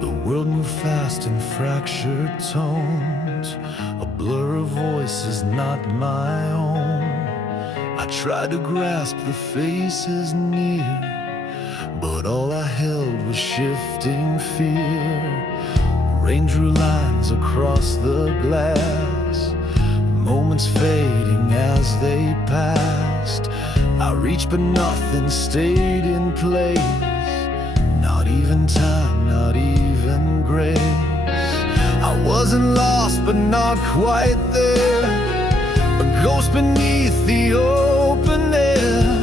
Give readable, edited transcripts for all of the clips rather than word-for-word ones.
The world moved fast in fractured tones, a blur of voices not my own. I tried to grasp the faces near, but all I held was shifting fear. Rain drew lines across the glass, moments fading as they passed. I reached but nothing stayed in place, not even time, not even grace. I wasn't lost but not quite there, a ghost beneath the open air.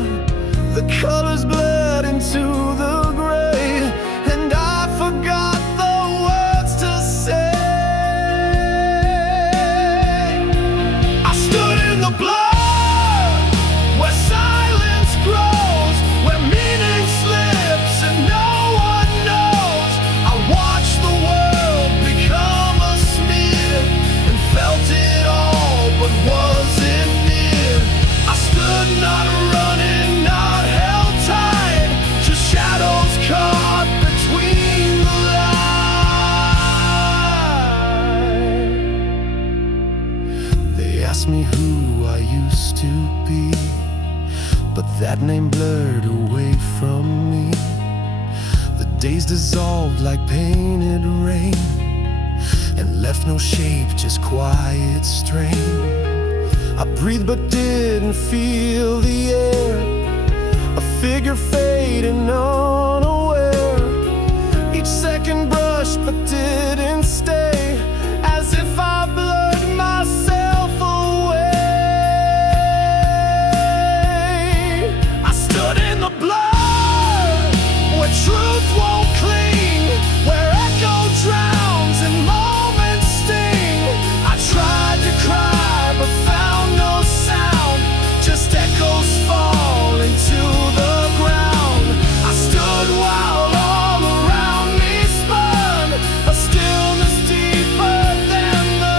The colors bled into the gray, and I forgot the words to say. I stood in the blood where silence grows, where meaning slips and no one knows. I watched the world become a smear and felt it all but wasn't near. I stood not running, not held tight, just shadows caught between the lines. They asked me who I used to be, but that name blurred away from me. The days dissolved like painted rain and left no shape, just quiet strain. I breathed but didn't feel the air, a figure fading unaware. Each second brushed but didn't stay, as if I blurred myself away. I stood in the blood where truth won't cling, where echo drowns and moments sting. I tried to cry but found no sound, just echoes falling to the ground. I stood while all around me spun, a stillness deeper than the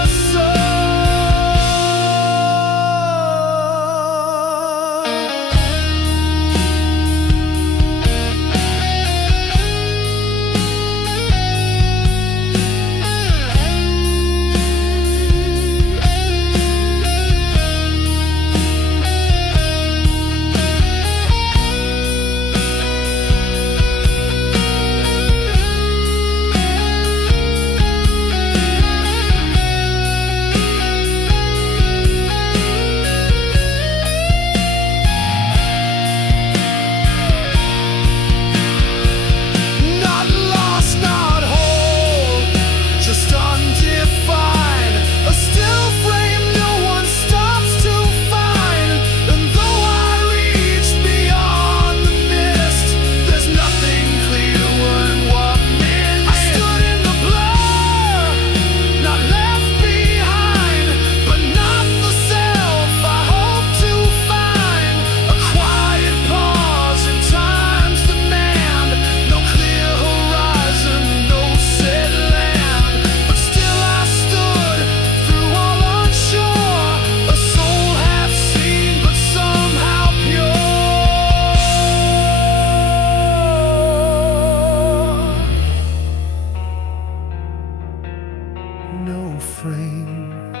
no frame,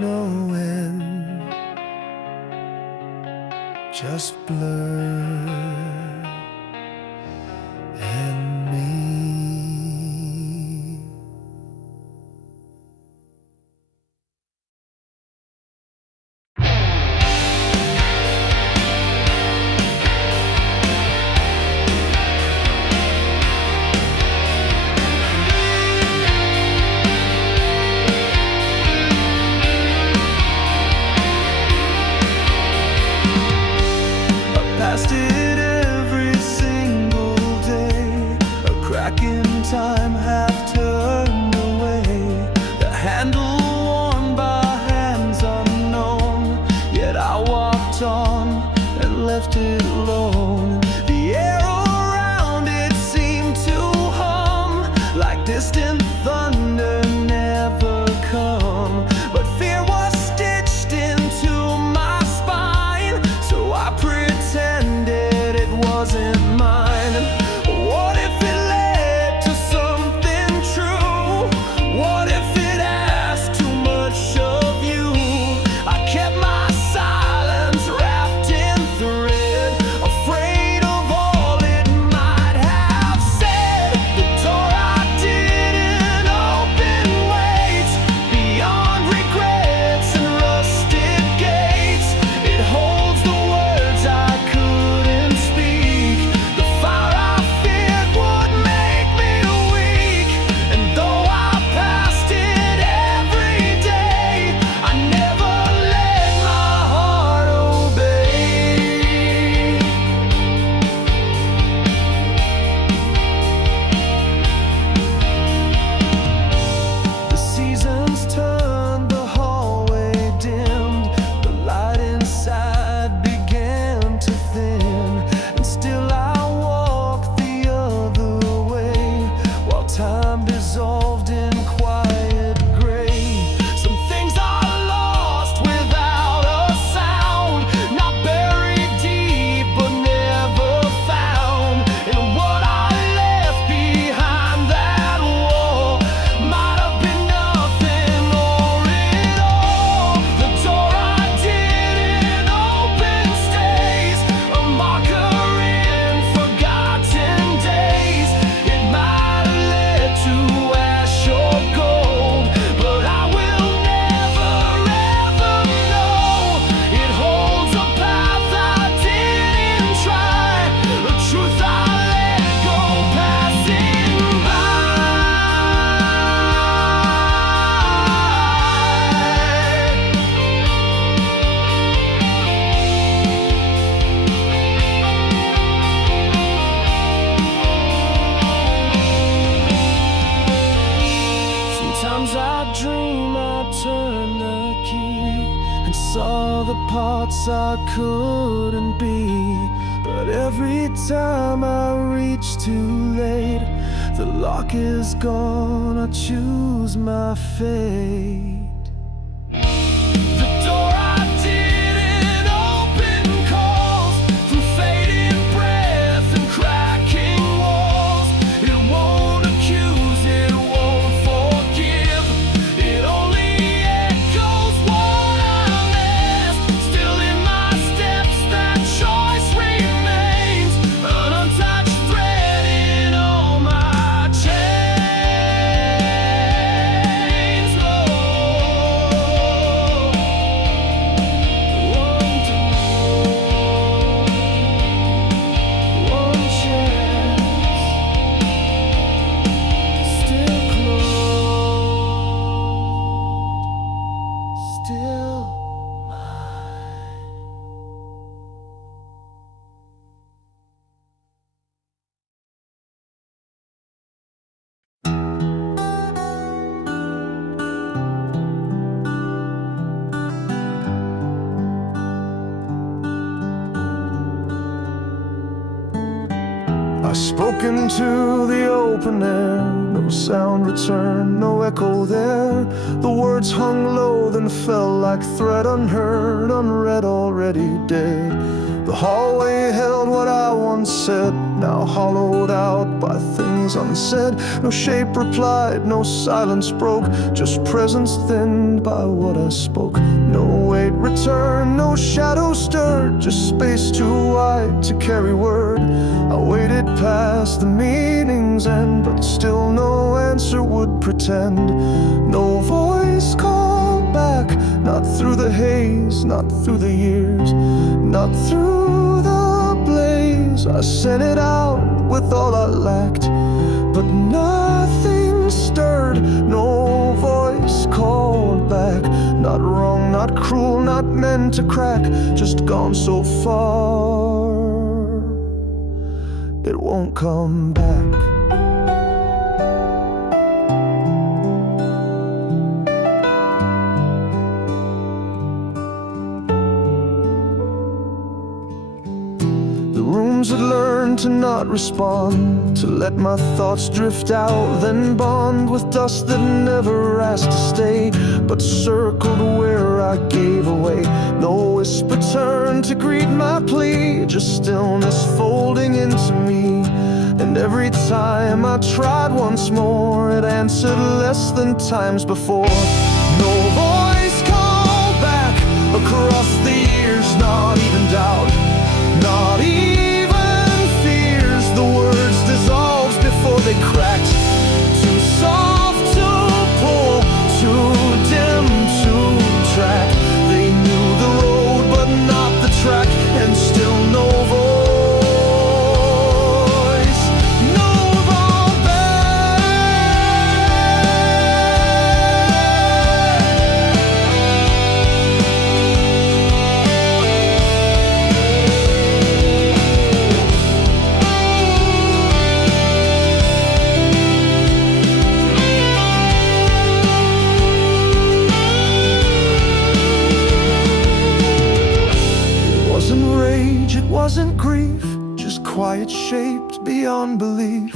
no end, just blur and me. Past it every single day, a crack in time half turned away, the handle worn by hands unknown. Yet I walked on and left it alone. The air around it seemed to hum like distant thunder never come, but fear was stitched into my spine, so I pretended it wasn't mine. What if it the parts I couldn't be. But every time I reach too late, the lock is gone, I choose my fate. The door I didn't open calls through fading breath and cracking walls. It won't accuse, it won't forgive. It only echoes what I missed. Still in my steps, that choice remains, an untouched thread in all my chains. One chance, still closed, still mine. I spoke into the open air, no sound returned, no echo there. The words hung low, then fell like thread unheard, unread, already dead. The hallway held what I once said, now hollowed out by things unsaid. No shape replied, no silence broke, just presence thinned by what I spoke. No weight returned, no shadow stirred, just space too wide to carry word. I waited past the meaning's end, but still no answer would pretend. No voice called back, not through the haze, not through the years, not through the blaze. I sent it out with all I lacked, but nothing stirred. No voice called back, not wrong, not cruel, not meant to crack, just gone so far it won't come back. The rooms had learned to not respond, to let my thoughts drift out, then bond with dust that never asked to stay, but circled where I gave away. No whisper turned to greet my plea, just stillness folding into me. And every time I tried once more, it answered less than times before. No voice called back across the years, not even doubt, not even fears. The words dissolved before they cracked, too soft to pull, too dim to track. They knew the road but not the track, and still no voice. It wasn't grief, just quiet shaped beyond belief.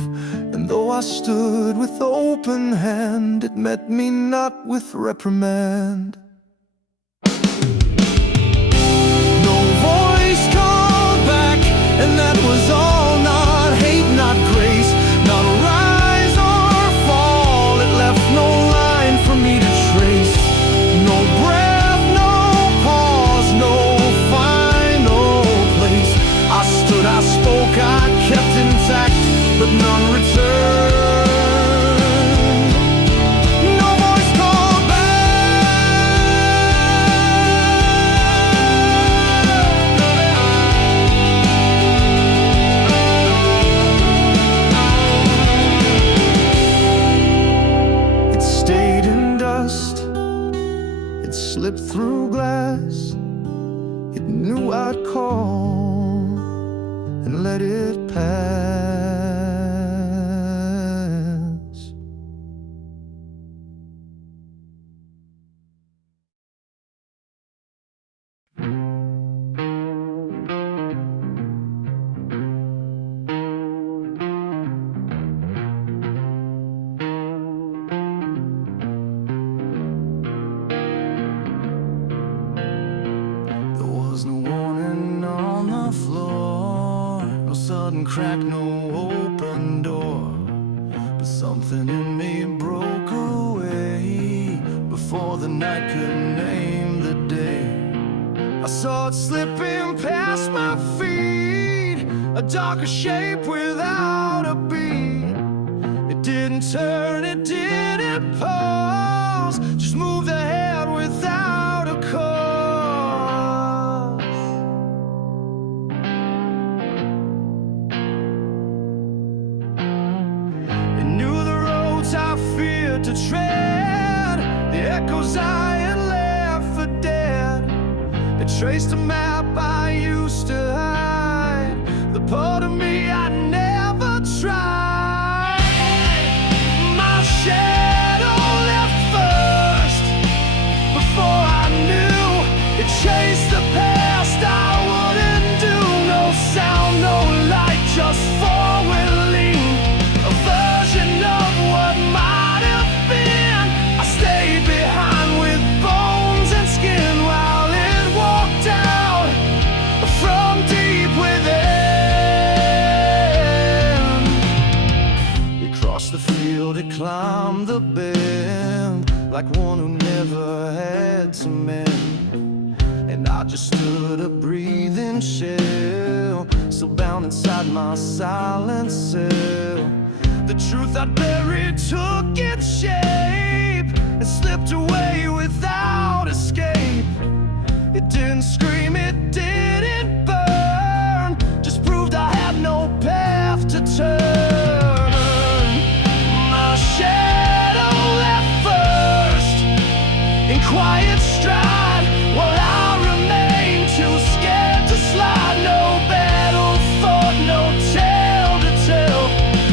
And though I stood with open hand, it met me not with reprimand. No voice called back, and that was all. Not hate, not grace, not rise or fall. It left no line for me to trace, no breath, no pause, no I spoke, I kept intact, but none returned. No voice called back. It stayed in dust, it slipped through glass. It knew I'd call, and let it pass. crack, no open door. But something in me broke away before the night could name the day. I saw it slipping past my feet, a darker shape without a beat. It didn't turn, it didn't pause, just moved ahead without a cause. It knew the roads I feared to tread, the echoes I had left for dead. It traced a map I used to hide, the part of me I never tried. My shadow left first, before I knew it chased the past I wouldn't do. No sound, no light, just forward-lean, a version of what might have been. I stayed behind with bones and skin while it walked out from deep within. It crossed the field, it climbed the bend, like one who never had to mend. And I just stood a breathing shell, still bound inside my silent cell. The truth I'd buried took its shape and slipped away without escape. It didn't scream, it didn't burn, just proved I had no path to turn. My shadow left first, in quiet stride, while I remained too scared to slide. No battle fought, no tale to tell,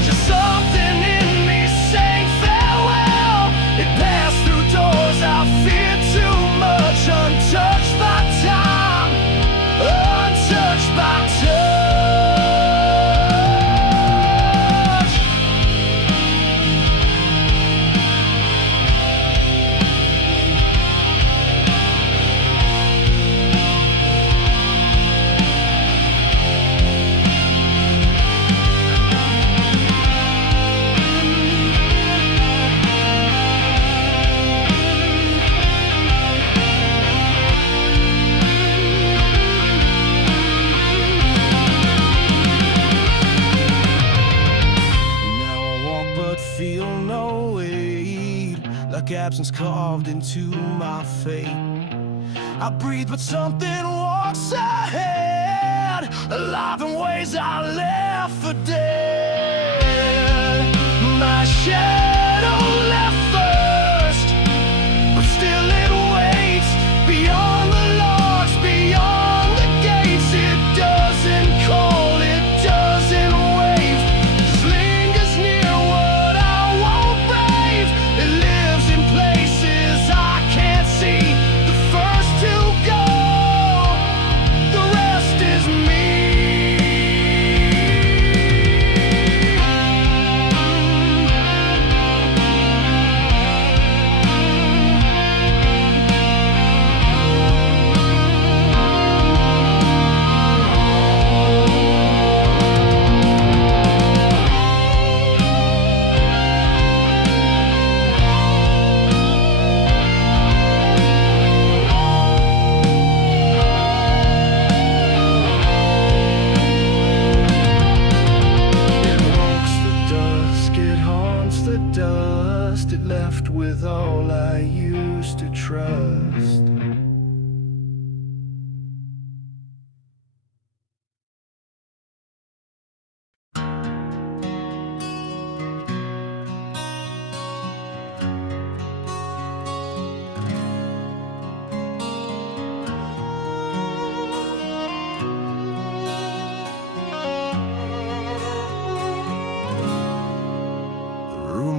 just something in me saying farewell. It passed through doors I feared too much, untouched by time, untouched by touch. Feel no weight, like absence carved into my fate. I breathe, but something walks ahead, alive in ways I left for dead. My shadow left first, but still it waits beyond the logs, beyond the gates. It doesn't call, it doesn't wave, just lingers near what I won't brave. It lives in places I can't see, the first to go, the rest is me. Dust it left with all I used to trust.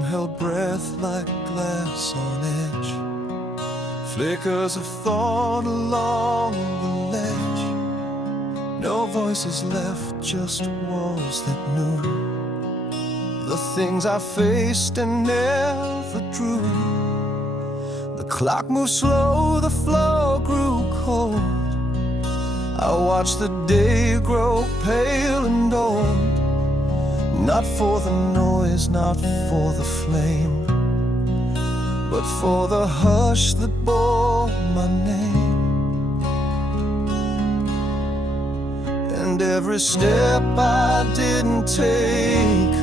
Held breath like glass on edge, flickers of thought along the ledge. No voices left, just walls that knew the things I faced and never drew. The clock moved slow, the floor grew cold. I watched the day grow pale and old. Not for the noise, not for the flame, but for the hush that bore my name. And every step I didn't take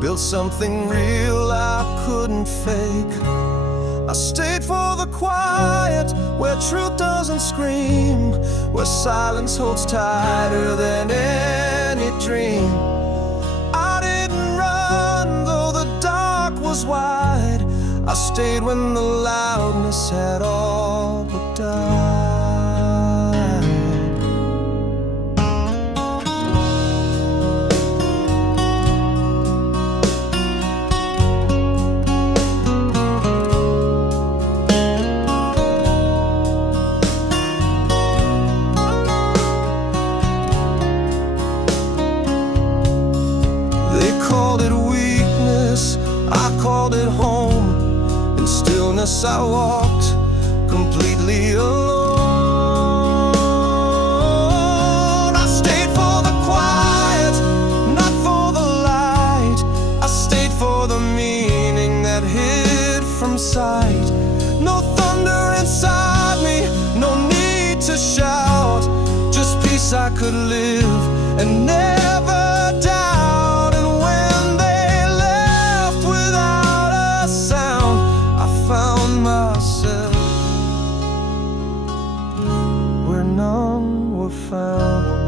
built something real I couldn't fake. I stayed for the quiet, where truth doesn't scream, where silence holds tighter than any dream. I didn't run though the dark was wide. I stayed when the loudness had all but died. They called it weakness, I called it home. In stillness I walked completely alone. I stayed for the quiet, not for the light. I stayed for the meaning that hid from sight. No thunder inside me, no need to shout, just peace I could live and never doubt. And when they left without a sound, I found myself where none were found.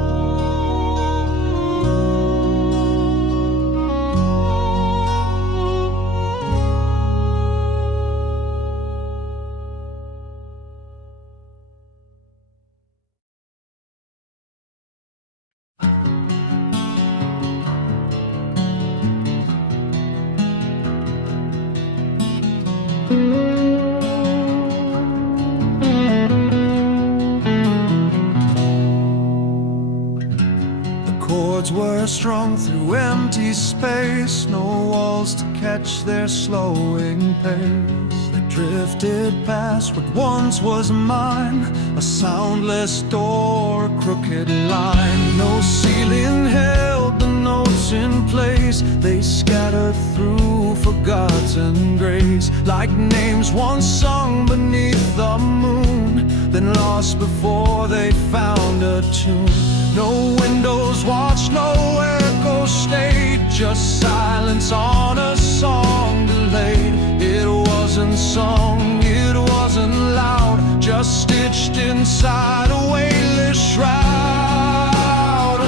Chords were strung through empty space, no walls to catch their slowing pace. They drifted past what once was mine, a soundless door, a crooked line. No ceiling held the notes in place, they scattered through forgotten grace, like names once sung beneath the moon, then lost before they found a tune. No windows watched, no echo stayed, just silence on a song delayed. It wasn't sung, it wasn't loud, just stitched inside a weightless shroud.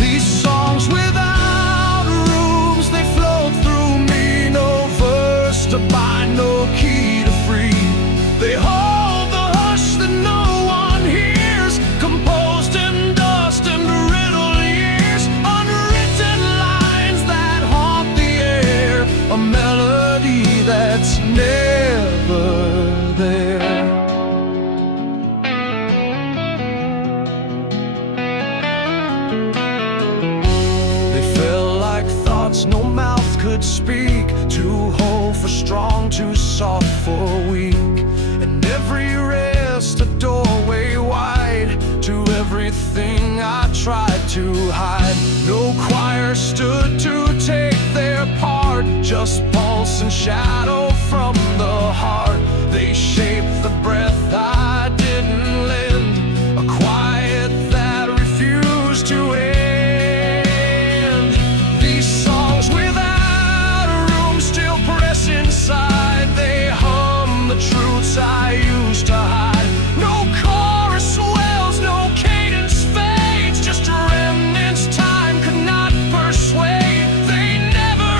These songs without rooms, they float through me, no verse to bind, no key to free. They hold the hush that no one hears, composed in dust and riddled years, unwritten lines that haunt the air, a melody that's never there. They fell like thoughts no mouth could speak, too whole for strong, too soft for weak. And every rest a doorway wide to everything I tried to hide. No choir stood to take their part, just pulse and shadow from the heart. They shaped the breath I didn't lend, a quiet that refused to end. These songs without a room still press inside, they hum the truths I used to hide. No chorus swells, no cadence fades, just remnants time could not persuade. They never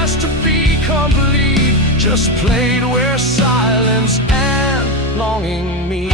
asked to be complete, just played where silence and longing meet.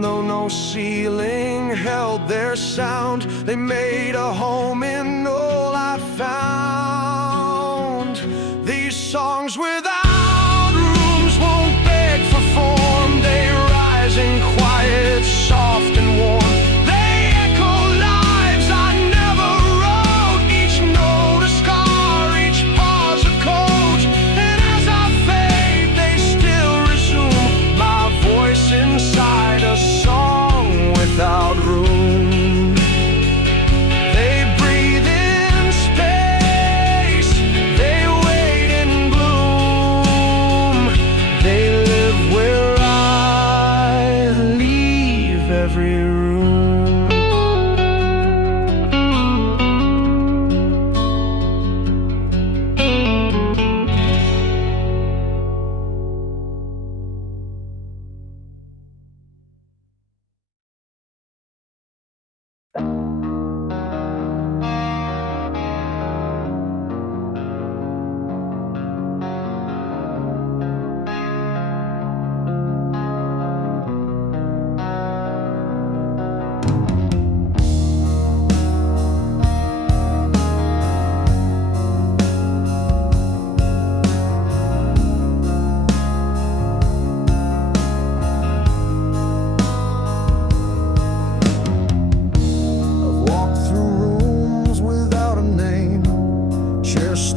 And though no ceiling held their sound, they made a home in all I found. These songs without rooms won't beg for form. They rise in quiet, soft and warm. They echo lives I never wrote. Each note a scar, each pause a coat. And as I fade, they still resume. My voice inside a song without room. They breathe in space, they wait in bloom. They live where I leave every room.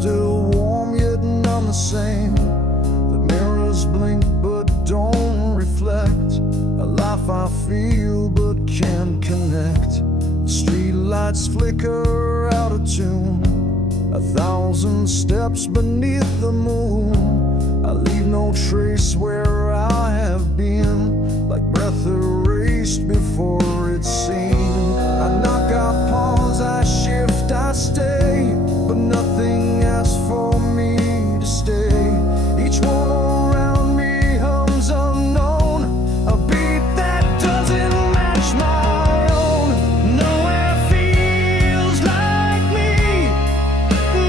Still warm yet none the same. The mirrors blink but don't reflect a life I feel but can't connect. The street lights flicker out of tune, 1,000 steps beneath the moon. I leave no trace where I have been, like breath erased before it's seen. I knock, I pause, I shift, I stay, but nothing asks for me to stay. Each one around me hums unknown, a beat that doesn't match my own. Nowhere feels like me,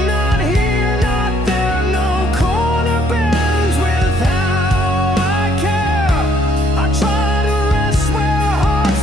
not here, not there. No corner bends with how I care. I try to rest where heart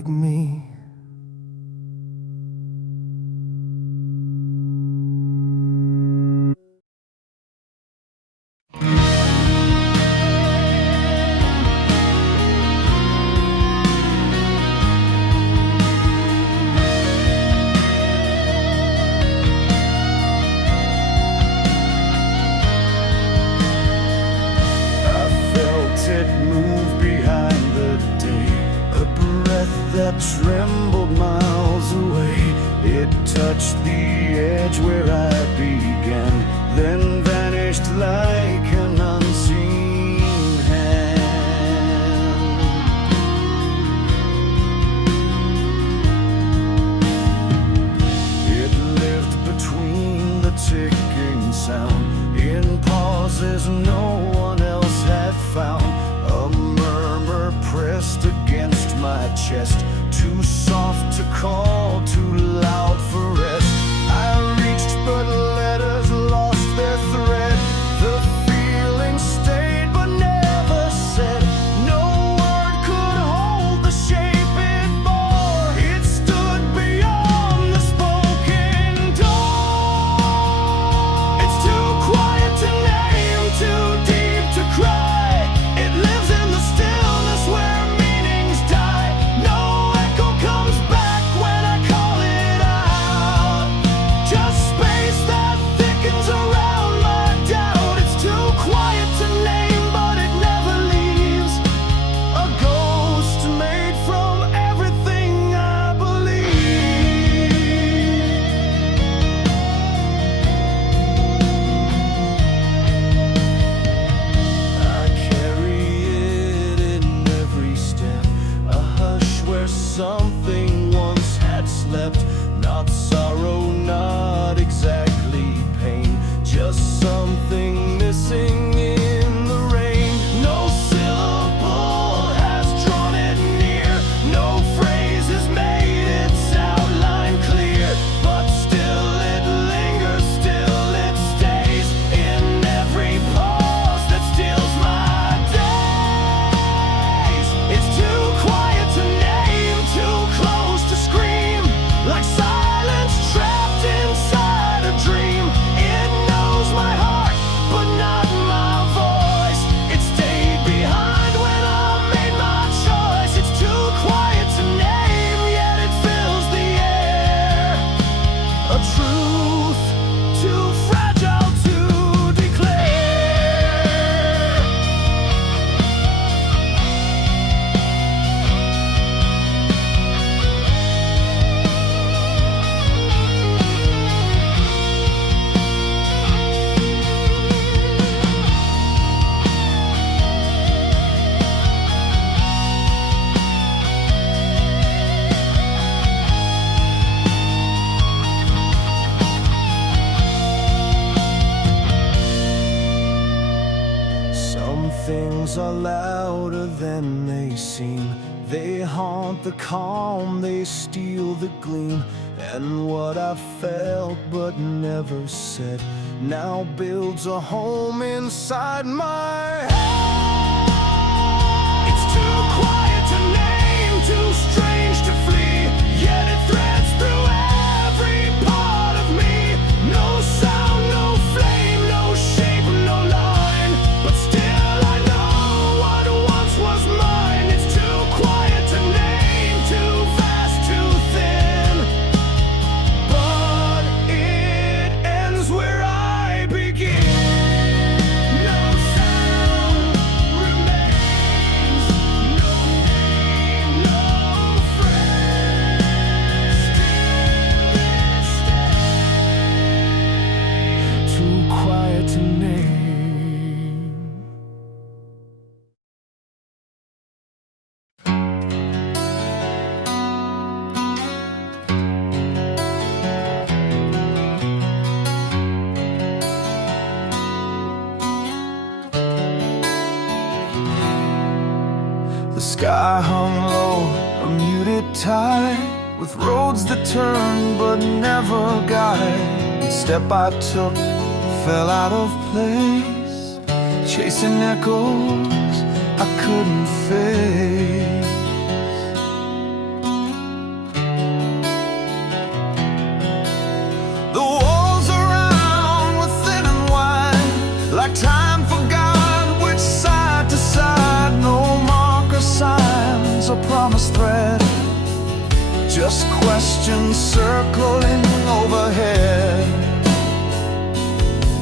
like me. It moved behind the day, a breath that trembled miles away. It touched the edge where I began, then vanished like an unseen hand. It lived between the ticking sound, in pauses no one else had found. A murmur pressed against my chest, too soft to call, too loud for rest. I reached, but letters lost their thread. The feeling stayed but never said. No word could hold the shape it bore. It stood beyond the spoken door. It's too quiet to name, too deep to cry. It lives in the stillness where meanings die. No echo comes back when I call it out. Just space that thickens around my doubt. It's too quiet to name, but it never leaves. A ghost made from everything I believe. I carry it in every step, a hush where something once had slept. Not sorrow, not exactly pain, just something missing in the rain. No syllable has drawn it near, no phrase has made its outline clear. But still it lingers, still it stays in every pause that steals my days. It's too quiet to name, too close to scream, like silence trapped inside a dream. It knows my heart, but not my voice. It stayed behind when I made my choice. It's too quiet to name, yet it fills the air. A truth too fragile to declare. Some things are louder than they seem. They haunt the calm, they steal the gleam. And what I felt but never said now builds a home inside my head. It's too quiet to name, too strange to flee, yet it threads through every part of me. No sound, no flame, no shape, no line, but still I know what once was mine. It's too quiet to name, too vast, too thin, but it ends where I begin. No sound remains, no name, no friend. Still it stays. Too quiet to name. The sky hung low, a muted tide, with roads that turned but never guide. Each step I took fell out of place, chasing echoes I couldn't face. just questions circling overhead.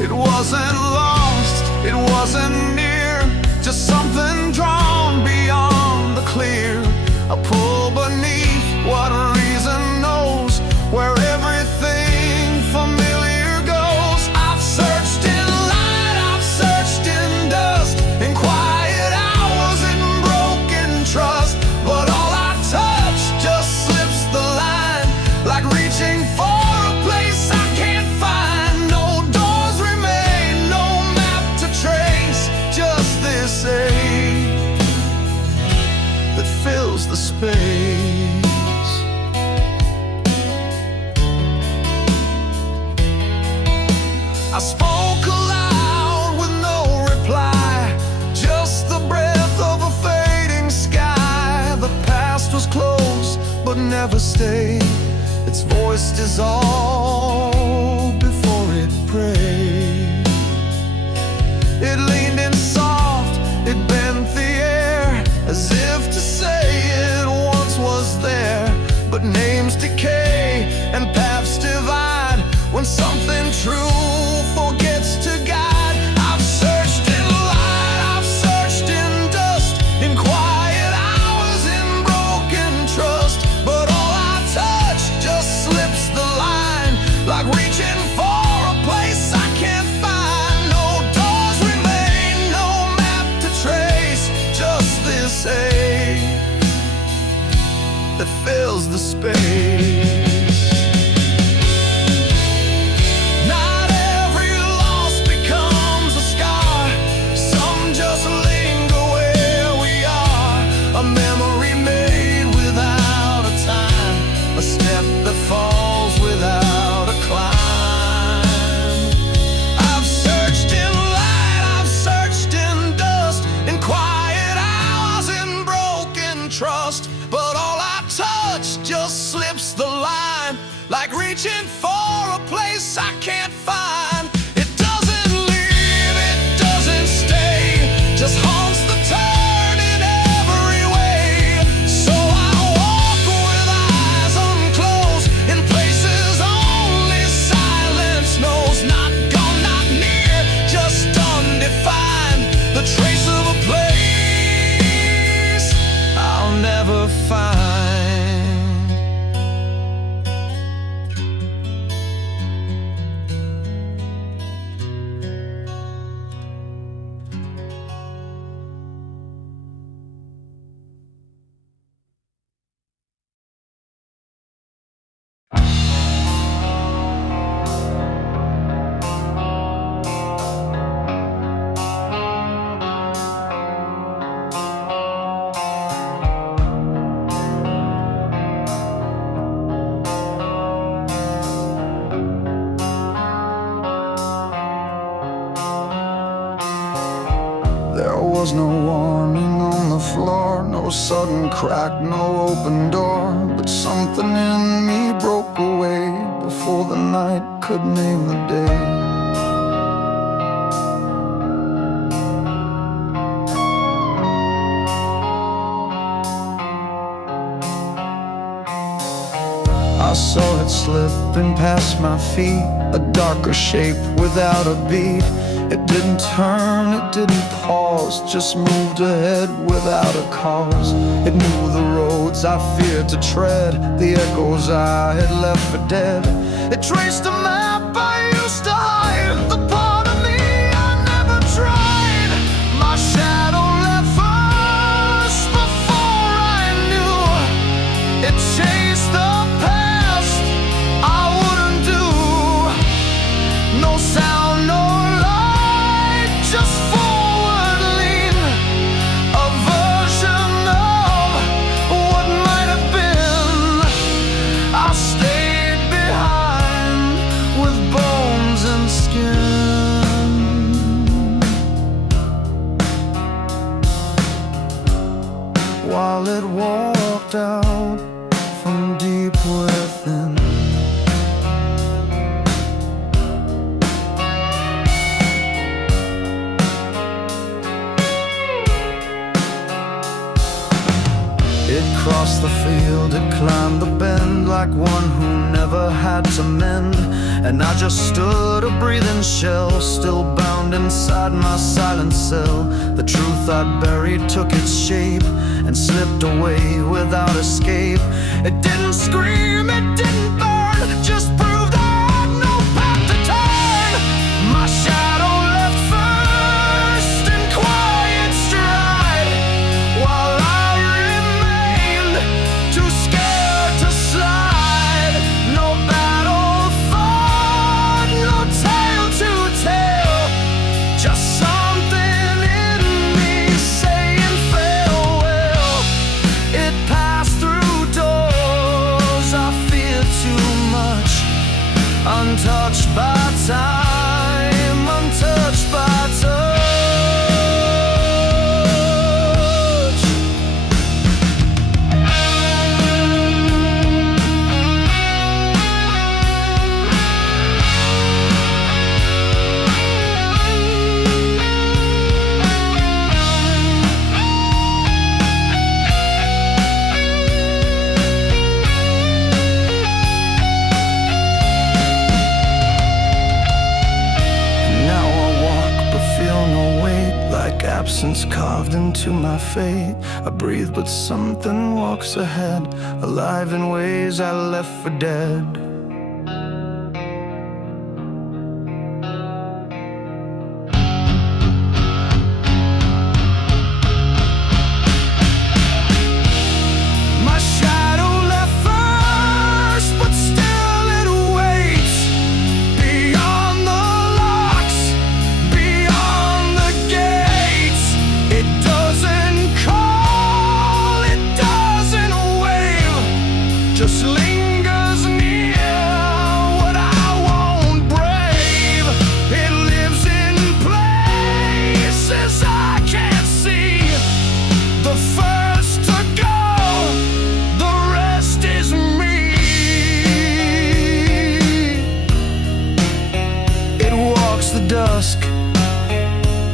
It wasn't lost, it wasn't near, just something drawn beyond the clear. A pull beneath what reason knows, where everything familiar goes. I've searched in light, I've searched in dust, in quiet hours, in broken trust, but all I touch just slips the line, like reaching for a place I can't find. No doors remain, no map to trace, just this ache that fills the space. I spoke aloud with no reply, just the breath of a fading sky. The past was close, but never stayed. Its voice dissolved before it prayed. It leaned in soft, it bent the air, as if to say it once was there. But names decay and paths divide when something true forgets to guide. I've searched in light, I've searched in dust, in quiet hours, in broken trust, but all I touch just slips the line, like reaching for a place I can't find. No doors remain, no map to trace, just this ache that fills the space. Falls without a climb. I've searched in light, I've searched in dust, in quiet hours, in broken trust, but all I touch just slips the line, like reaching for a place I can't find. It doesn't leave, it doesn't stay, just haunts the turn in every way. So I walk with eyes unclosed, in places only silence knows. Not gone, not near, just undefined, the trace of a place I'll never find. There was no warning on the floor, no sudden crack, no open door, but something in me broke away before the night could name the day. I saw it slipping past my feet, a darker shape without a beat. It didn't turn, it didn't pause, just moved ahead without a cause. It knew the roads I feared to tread, the echoes I had left for dead. It traced a map I used to hide, the part of me I never tried. My shadow left first before I knew. It chased the past I wouldn't do. No sound, no light, just forward lean, a version of what might have been. I stayed behind with bones and skin, while it walked out from deep within. It crossed the field, it climbed the bend like one who never had to mend. And I just stood a breathing shell, still bound inside my silent cell. The truth I'd buried took its shape and slipped away without escape. It didn't scream, it didn't burn, just proved I had no path to turn. My shadow left first in quiet stride, while I remained too scared to slide. No battle fought, no tale to tell, just something in me saying farewell. It passed through doors I feared too much, untouched by time, untouched by touch. Absence carved into my fate. I breathe, but something walks ahead, alive in ways I left for dead. My shadow left first, but still it waits beyond the locks, beyond the gates. It doesn't call, it doesn't wave, just lingers near what I won't brave. It lives in places I can't see. The first to go, the rest is me. It walks the dusk,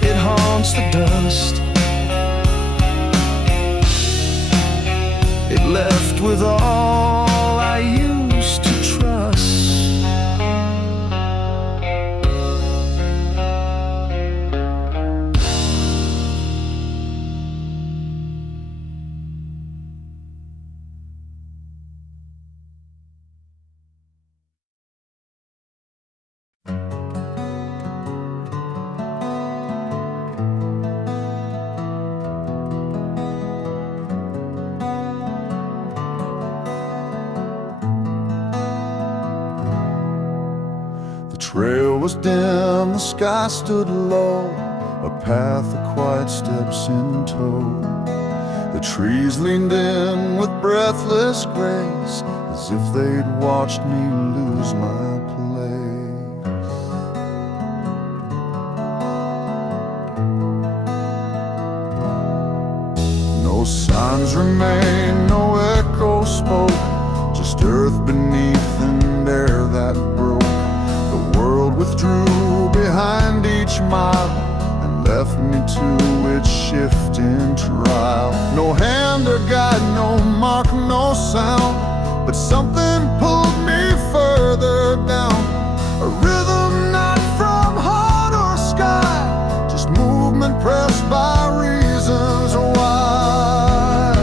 it haunts the dust. It left with all I used to trust. The trail was dim, the sky stood low, a path of quiet steps in tow. The trees leaned in with breathless grace, as if they'd watched me lose my place. No signs remained, no echo spoke, just earth beneath and air that broke. The world withdrew behind each mile and left me to its shifting trial. No hand or guide, no mark, no sound, but something pulled me further down. A rhythm not from heart or sky, just movement pressed by reasons why.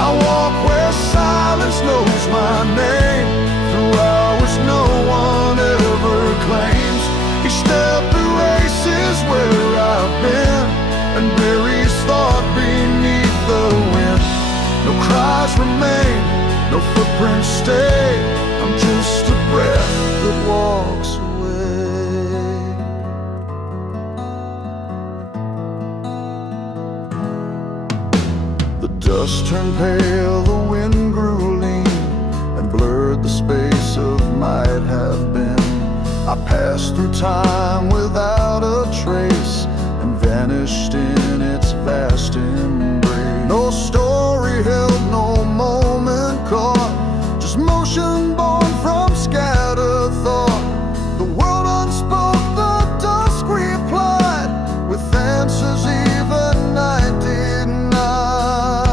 I walk where silence knows my name, through hours no one ever claims. Each step erases where I've been and buries thought beneath the wind. No cries remain, no footprints stay, I'm just a breath that walks away. The dust turned pale, the wind grew lean and blurred the space of might have been. I passed through time without a trace and vanished in its vast embrace. No story held, no moment caught, just motion born from scattered thought. The world unspoke, the dusk replied with answers even I did not.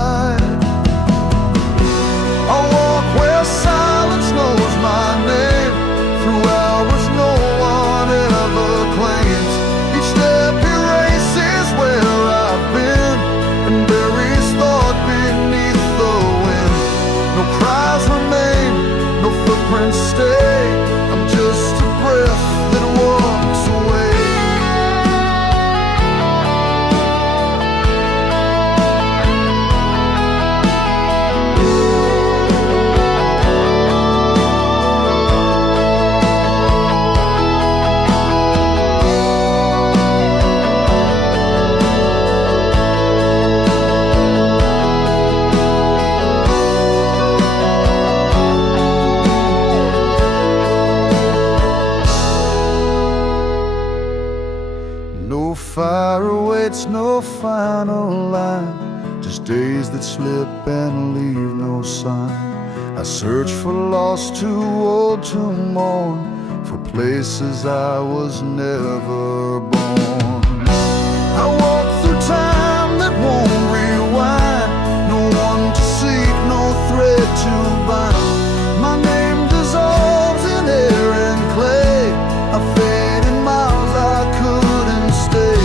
final line, just days that slip and leave no sign. I search for lost too old to mourn, for places I was never born. I walk through time that won't rewind, no one to seek, no thread to bind. My name dissolves in air and clay, I fade in miles I couldn't stay.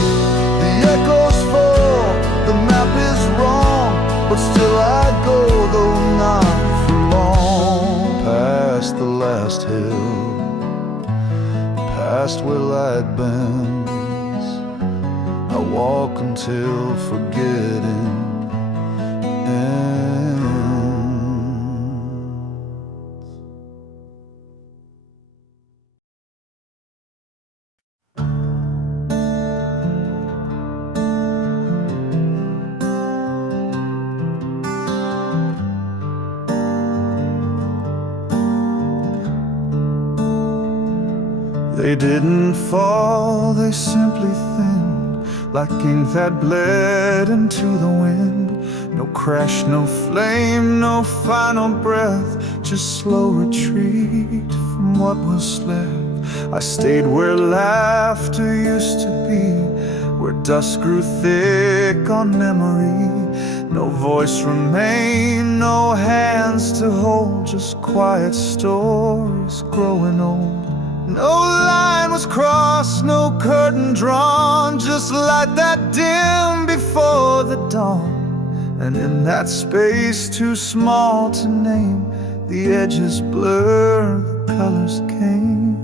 The echoes fall, the map is wrong, but still I go, though not for long. Past the last hill, past where light bends, I walk until forgetting ends. They didn't fall, they simply thinned, like ink that bled into the wind. No crash, no flame, no final breath, just slow retreat from what was left. I stayed where laughter used to be, where dust grew thick on memory. No voice remained, no hands to hold, just quiet stories growing old. No line was crossed, no curtain drawn, just light that dim before the dawn. And in that space too small to name, the edges blur, the colors came.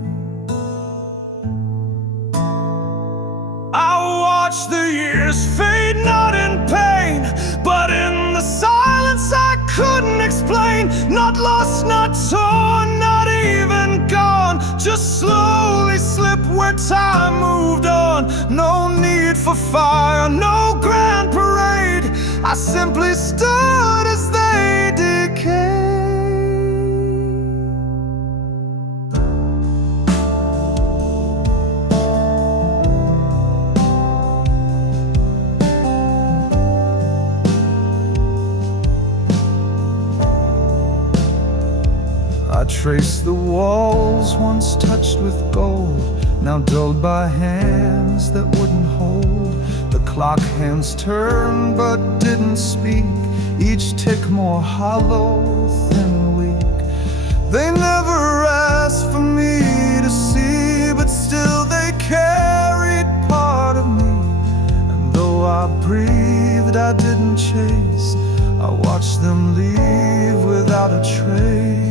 I watched the years fade, not in pain, but in the silence I couldn't explain. Not lost, not torn, not even gone, just slowly slip where time moved on. No need for fire, no grand parade, I simply stood as they decayed. I traced the walls once touched with gold, now dulled by hands that wouldn't hold. The clock hands turned but didn't speak, each tick more hollow, thin and weak. They never asked for me to see, but still they carried part of me. And though I breathed, I didn't chase, I watched them leave without a trace.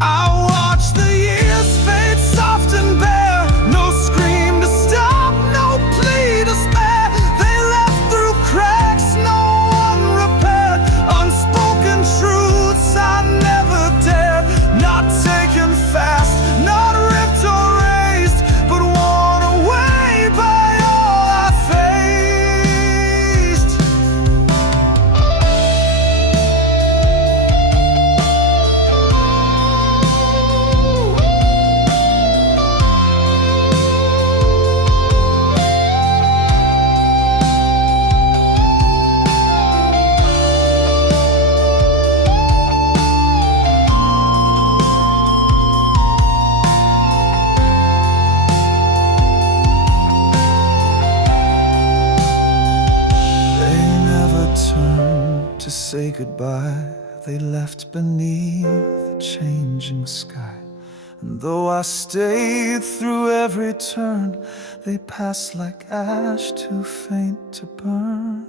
I watched the years fade soft and bare, no scream to stop, no plea to spare. They left through cracks no one repaired, unspoken truths I never dared. Not taken fast, not ripped or raised, but worn away by all I faced. To say goodbye, they left beneath the changing sky. And though I stayed through every turn, they passed like ash too faint to burn.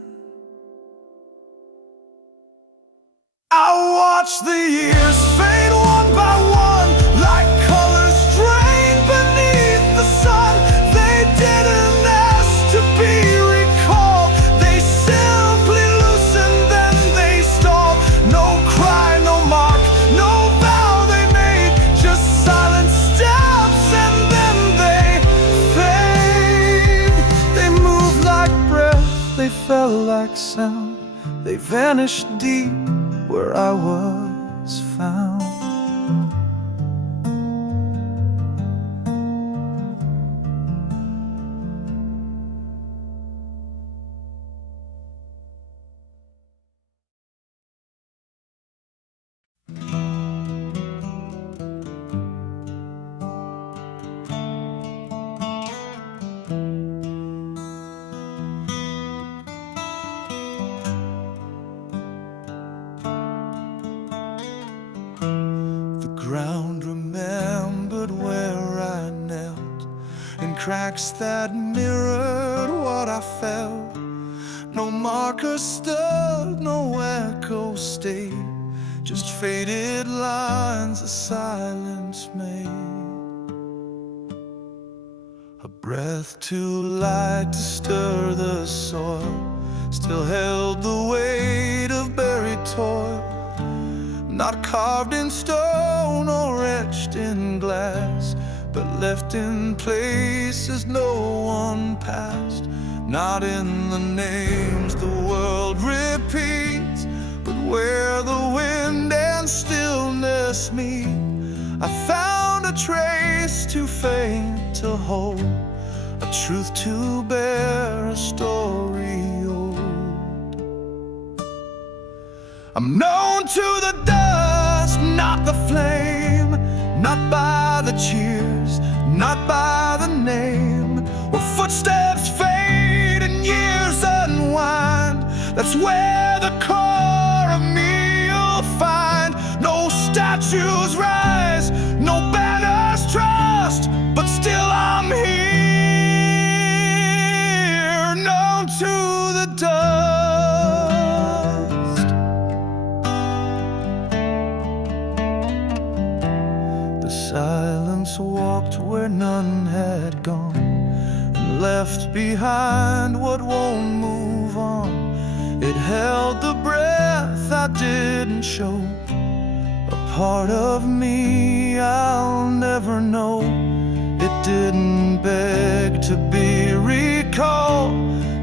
I watched the years fade one by one, like colors drained beneath the sun. They didn't ask to be recalled, they simply loosened, then they stalled. No cry, no mark, no vow they made, just silent steps and then they fade. They moved like breath, they fell like sound, they vanished deep where I was found. ground remembered where I knelt, in cracks that mirrored what I felt. No marker stood, no echo stayed, just faded lines of silence made. A breath too light to stir the soil still held the weight of buried toil, not carved in stone or etched in glass, but left in places no one passed. Not in the names the world repeats, but where the wind and stillness meet. I found a trace too faint to hold, a truth to bear, a story old. I'm known to the dust, not the flame, not by the cheers, not by the name. Where footsteps fade and years unwind, that's where the core of me you'll find. No statues rise, no banners trust, but still I'm here, known to the dust. The silence walked where none had gone, and left behind what won't move on. It held the breath I didn't show, a part of me I'll never know. It didn't beg to be recalled,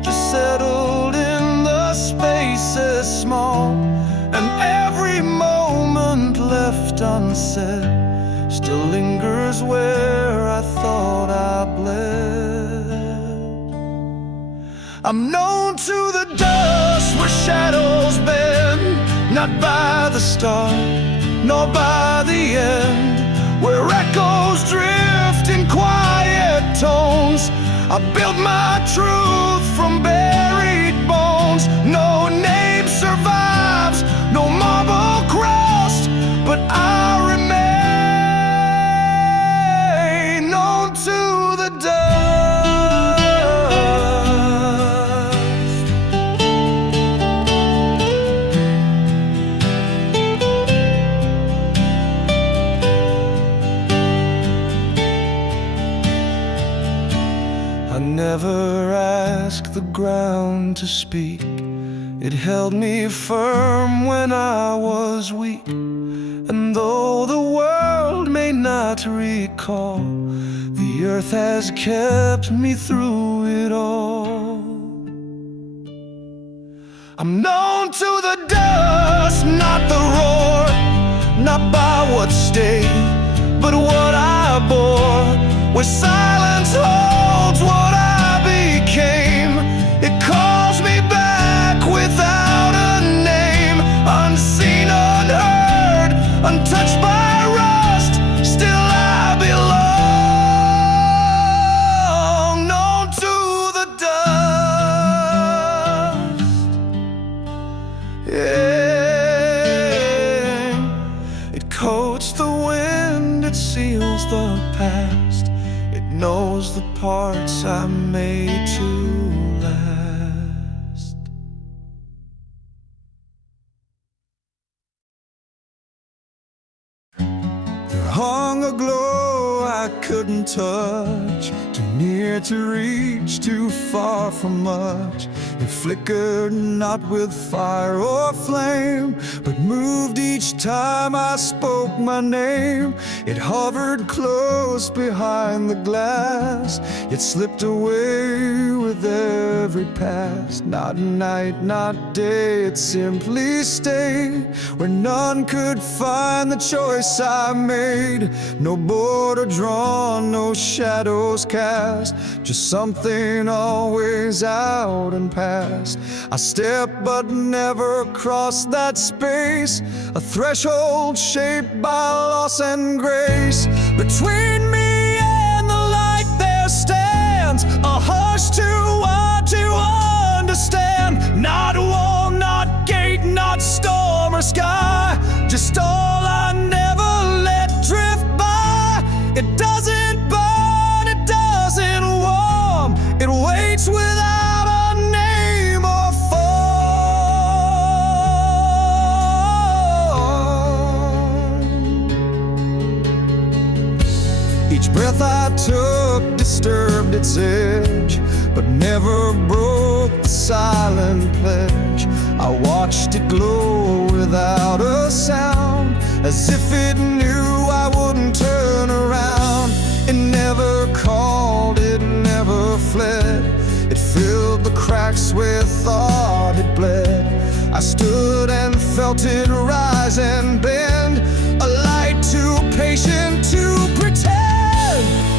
just settled in the spaces small. And every moment left unsaid still lingers where I thought I bled. I'm known to the dust where shadows bend, not by the start, nor by the end. Where echoes drift in quiet tones, I build my truth from buried bones. No name survives, no marble crossed, but I remain known to the dust. I never asked the ground to speak, it held me firm when I was weak. And though the world may not recall, the earth has kept me through it all. I'm known to the dust, not the roar, not by what stayed, but what I bore. Where silence holds what I became, it calls me back without a name. Unseen, unheard, untouched by rust, still I belong, known to the dust. Yeah. It coats the wind, it seals the past, it knows the parts I made to last. There hung a glow I couldn't touch, too near to reach, too far from much. It flickered not with fire or flame, but moved each time I spoke my name. It hovered close behind the glass, it slipped away with every pass. Not night, not day, it simply stayed where none could find the choice I made. No border drawn, no shadows cast, just something always out and past. I stepped but never crossed that space, a threshold shaped by loss and grace. Between me and the light there stands a hush too wide to understand. Not wall, not gate, not storm or sky, just all I never let took disturbed its edge, but never broke the silent pledge. I watched it glow without a sound, as if it knew I wouldn't turn around. It never called, it never fled. It filled the cracks where thought had bled. I stood and felt it rise and bend, a light too patient to pretend.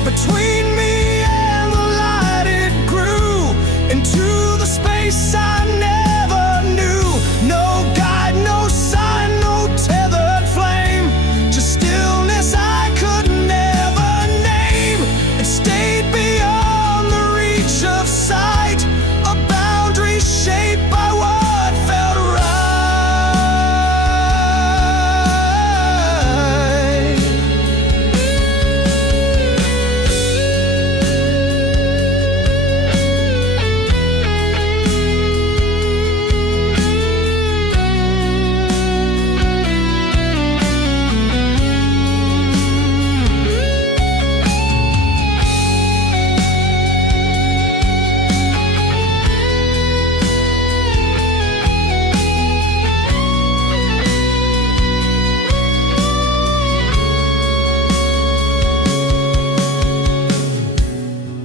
Between me and the light it grew into the space I never knew. No guide, no sign, no tethered flame, just stillness I could never name. It stayed beyond the reach of sight, a boundary shaped by what felt right.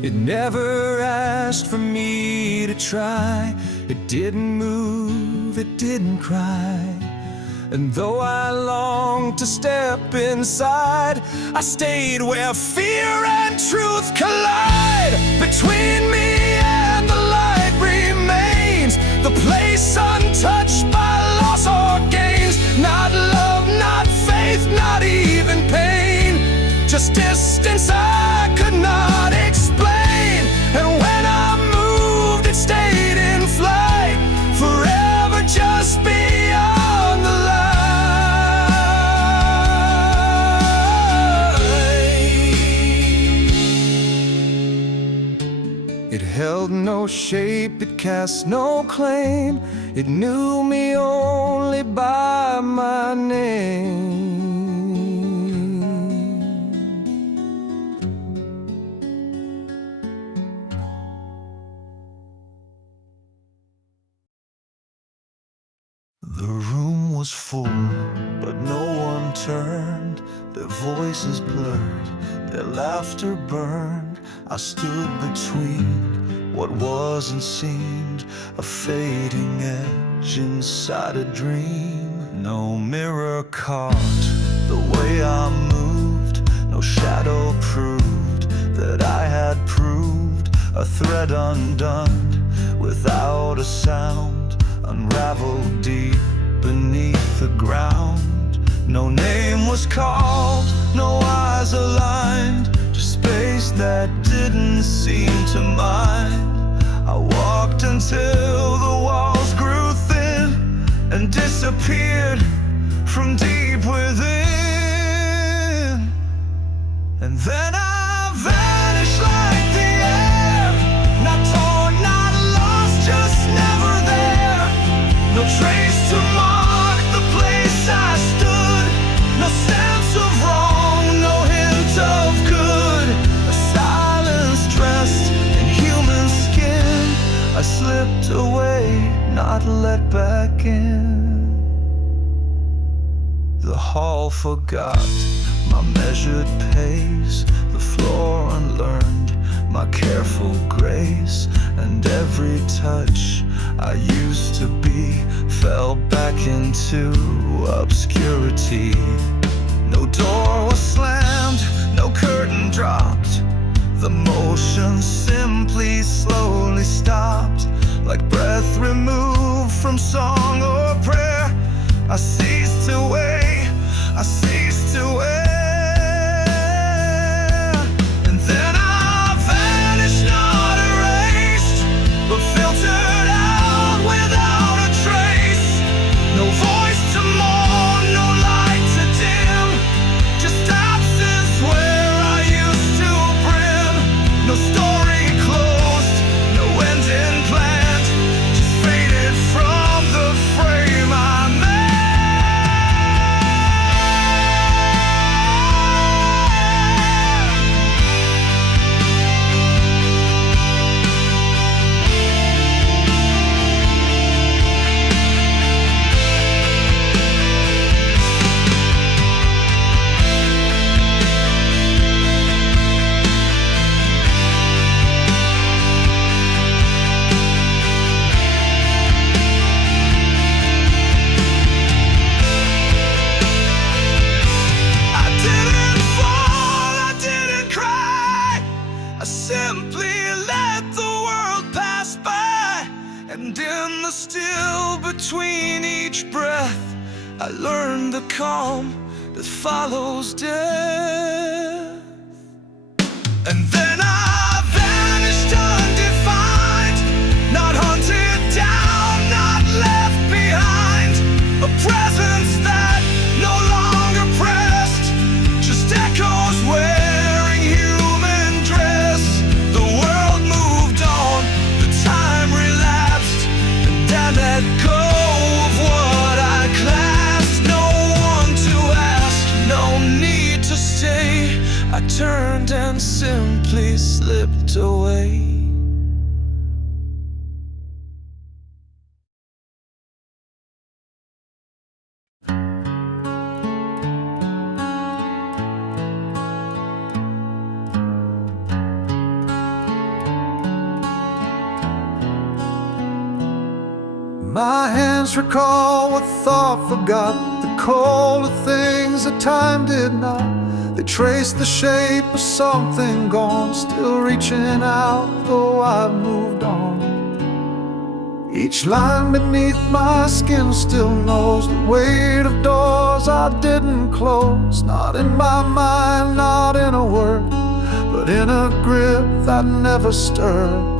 It never asked for me to try. It didn't move, it didn't cry. And though I longed to step inside, I stayed where fear and truth collide. Between me and the light remains the place untouched by loss or gains. Not love, not faith, not even pain, just distance I could not explain. And when I moved, it stayed in flight, forever just beyond the light. It held no shape, it cast no claim. It knew me only by my name. The room was full, but no one turned. Their voices blurred, their laughter burned. I stood between what was and seemed a fading edge inside a dream. No mirror caught the way I moved, no shadow proved that I had proved a thread undone without a sound, unraveled deep beneath the ground. No name was called, no eyes aligned, just space that didn't seem to mind. I walked until the walls grew thin and disappeared from deep within. And then I vanished like the air, not torn, not lost, just never there. No trace to mark the place I stood, no sense of wrong, no hint of good. A silence dressed in human skin, I slipped away, not let back in. The hall forgot my measured pace, the floor unlearned my careful grace, and every touch I used to be fell back into obscurity. No door was slammed, no curtain dropped. The motion simply slowly stopped, like breath removed from song or prayer. I ceased to weigh, I ceased to weigh. And then I vanished, not erased, but filtered out without a trace. No voice to mourn, no light to dim, just absence where I used to brim. No story closed, no ending planned, just faded from the frame I made. And in the still between each breath, I learned the calm that follows death. And then I vanished undefined, not hunted down, not left behind. A presence that no longer pressed, just echoes wearing human dress. The world moved on, the time relapsed, and I let go of what I clasped. No one to ask, no need to stay. I turned and simply slipped away. My hands recall what thought forgot, the call of things that time did not. They trace the shape of something gone, still reaching out, though I've moved on. Each line beneath my skin still knows the weight of doors I didn't close. Not in my mind, not in a word, but in a grip that never stirred.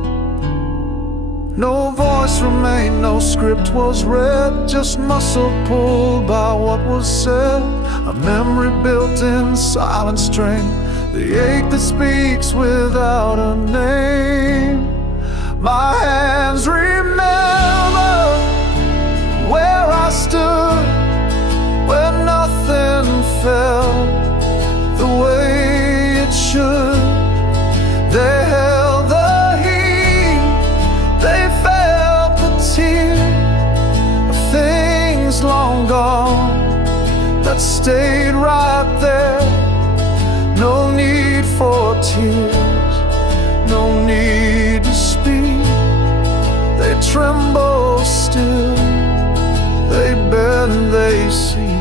No voice remained, no script was read, just muscle pulled by what was said. A memory built in silent strain, the ache that speaks without a name. My hands remember where I stood, where nothing felt the way it should. They held the heat, they felt the tear of things long gone that stayed right there. No need for tears, no need to speak. They tremble still, they bend, they see.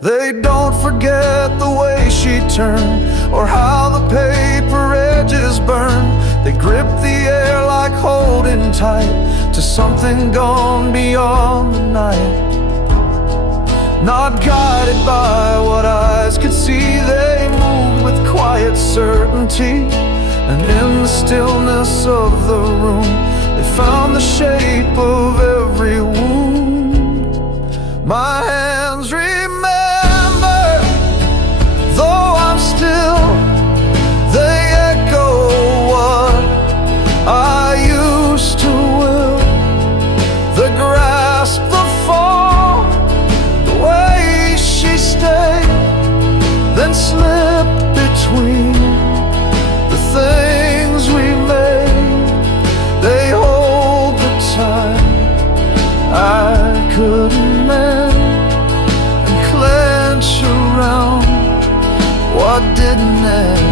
They don't forget the way she turned, or how the paper edges burned. They grip the air like holding tight to something gone beyond the night. Not guided by what eyes could see, they moved with quiet certainty. And in the stillness of the room, they found the shape of every wound. My hands remember, though I'm still, they echo what I used to will. The grasp, the fall, the way she stayed, then slipped between the things we made. They hold the time I couldn't mend, and clench around what didn't end.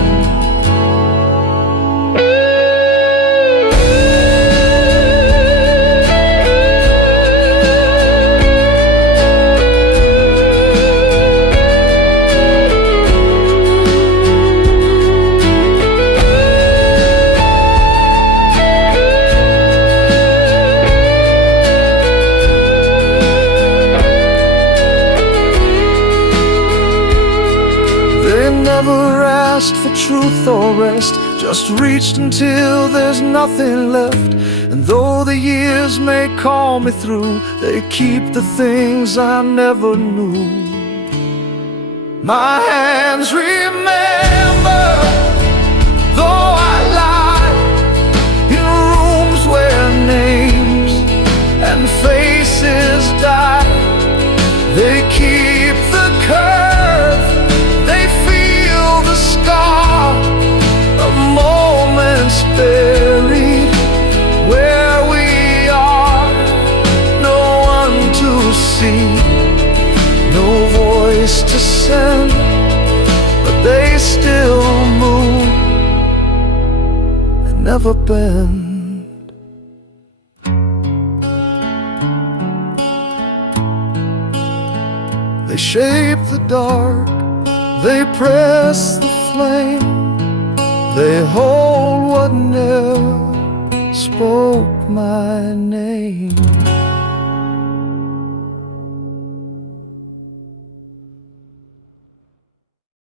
Never asked for truth or rest, just reached until there's nothing left. And though the years may call me through, they keep the things I never knew. My hands remember, though I lie in rooms where names and faces die. They keep the curve, they feel the scar of moments buried where we are. No one to see, no voice to send, but they still move and never bend. They shape the dark, they press the flame, they hold what never spoke my name.